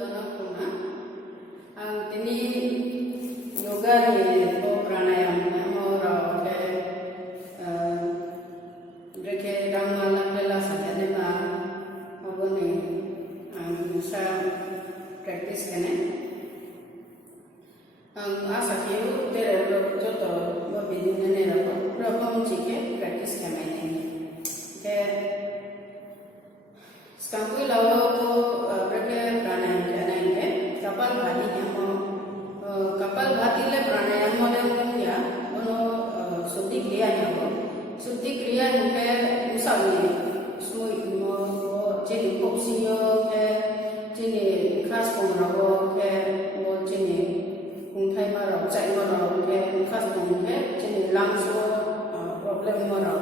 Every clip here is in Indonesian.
tanapuna ang tini yoga ni o pranayam amora ke reke ramala pela sakane ma abone sa practice kene asa kiu tere joto babini ne rapo rabam chike practice kamaine ke Sekarang lawa ko berke pranayam janai ke kapal bhati yamo kapal bhati le pranayam mode ya ono suddhi kriya yamo suddhi kriya ke misalnya semui mo jadi kopsiyo ke jadi khas pengrawo ke mo jadi kuntai maro cai maro ke khas peng ke jadi langsung problem maro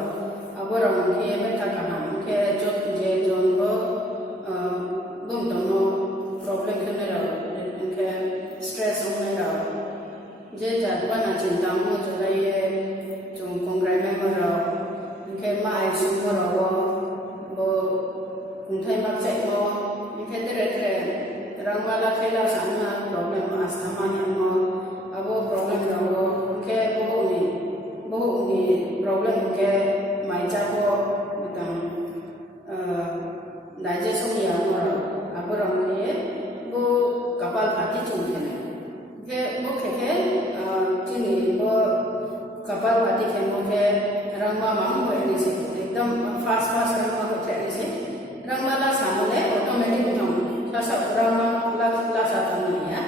aborang ke betakam ke jot je jongo problem ke nera ke stress nera je jadwa na cinta mo jolai jong kongrai me mara ke mai su mara bo kuntai mak cai mo ke tere rangwala khela sana problem astama ni mo abo problem ro ke bo ni problem ke mai ja bo betam digestion ya mo abo rang ni bo kapal bhati chungkene ke bo kheke chini bo kapal bhati khemo ke rangma mang bo ni se ekdam fast rangma ko khene se rangma la samole automatic nom sa rangma la sa tamani ya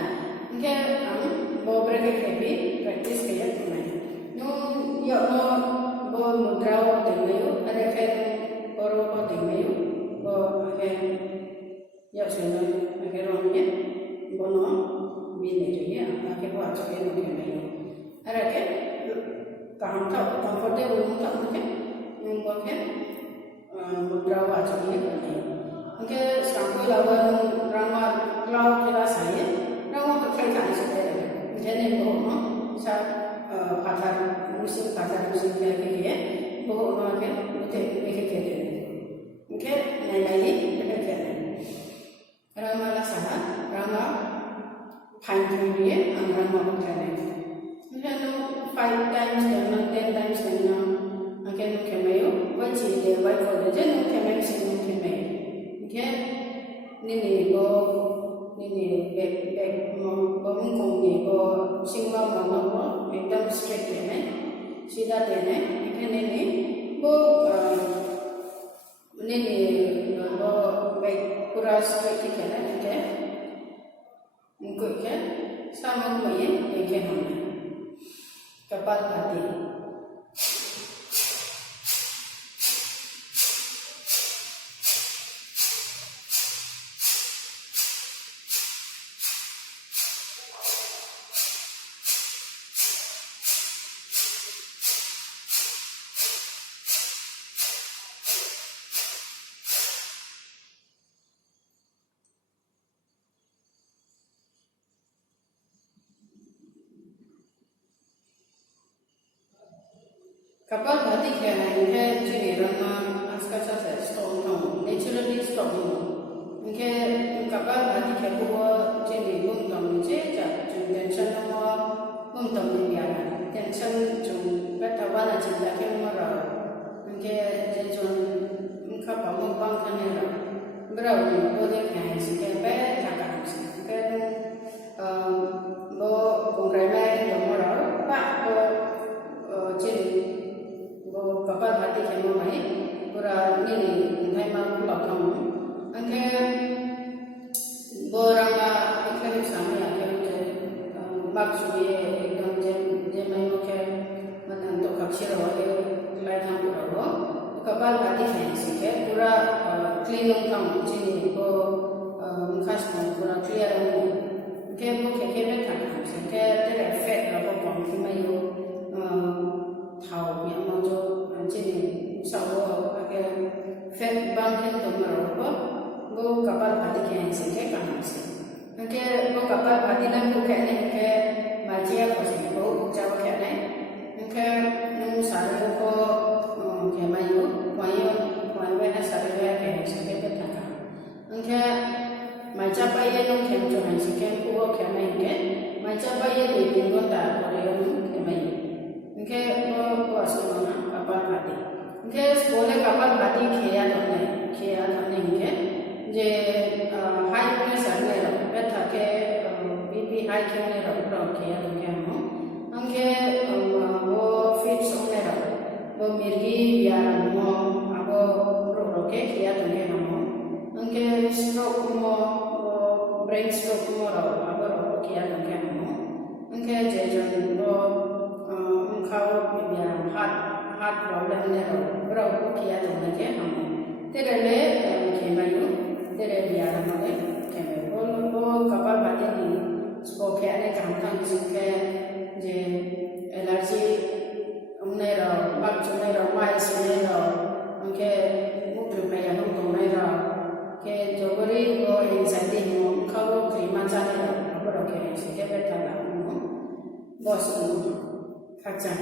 ke bo breke kepi practice ke ya tumai no yo no bo mudra o tenmeyo are ke oro o tenmeyo bo ke ya sudah akhirnya bono bine jadi akhir buat coba ni kena ada ke kaham tak comfortable tak mungkin membuat ke mudra wajib ni mungkin sampai lawan ramah lau kita saya ramah terkait saja jadi bono sa pasar musik dia bono ke betul betul mungkin nilai betul Rama la sana, Rama panjangnya, Rama berjalan. Lalu 5 times dan 10 times dan akan kemayu, wajib dia baik kalau dia kemayu sih kemayu. Okay, ini back mengkong ni, singwa mana, ekdam straight ni, sida ni, ikan ini, baik pura straight kena ke mungkin ke sama macam yang ke mana kapal bhati kapal bhati kena ini jadi ramah askasa stop dong, naturally stop dong. Ini kapal bhati kena buat jadi bungkam je, jadi tension nama bungkam ni biar tension jung betawana cinta kemara. Ini jadi jung kapal bungkam kena berapa boleh kena sikit cakap sikit. Bo kongrai yang mara, pak bo jadi kapal bhati kemo mai pura ini ngai ma pulau thong angke boranga ekle sama ya ke maksud ye ekdam je mai ke manan to kapsiro ye lai thang pura kapal bhati kemo sike pura clean thong chini bo khas pura clear ke bo ke thang sike tere fat ro ko ki mai yo thau yang mau jadi sawo agar fat bangkit tomar apa go kapal bhati ke sih kan sih mungkin go kapal bhati nak go kene ke majia ko sih go jauh kene mungkin nung sare ko ke mayu na sare ke sih ke taka mungkin majapa ye nung kem cho hai si kem ko kem mai ke mai cha ba ye ni tin ko ta ko re kem mai ke ko asu na kapal bhati ke bole kapal bhati khiya to ne ke je high pressure ne ro betha ke bp high ke ne ro khiya to ke mo angke wo fit song ne ro wo mirgi ya mo abo ro ke khiya to ke mo angke stroke mo brain stroke mo ro abo ro khiya to ke mo angke je jon wo khau ya heart problem ne ro khiya to ne ke mo tere le ke mai no tere ya ma le ke me wo kapal bhati ni spoke ane kam thang sin ke je allergy umne ro bak chune ro mai sune ro angke mukru me ya hum to me ro ke jogori go anxiety mo khabo krima cha ne ro abo ro ke se ke betha la mo boss khak cha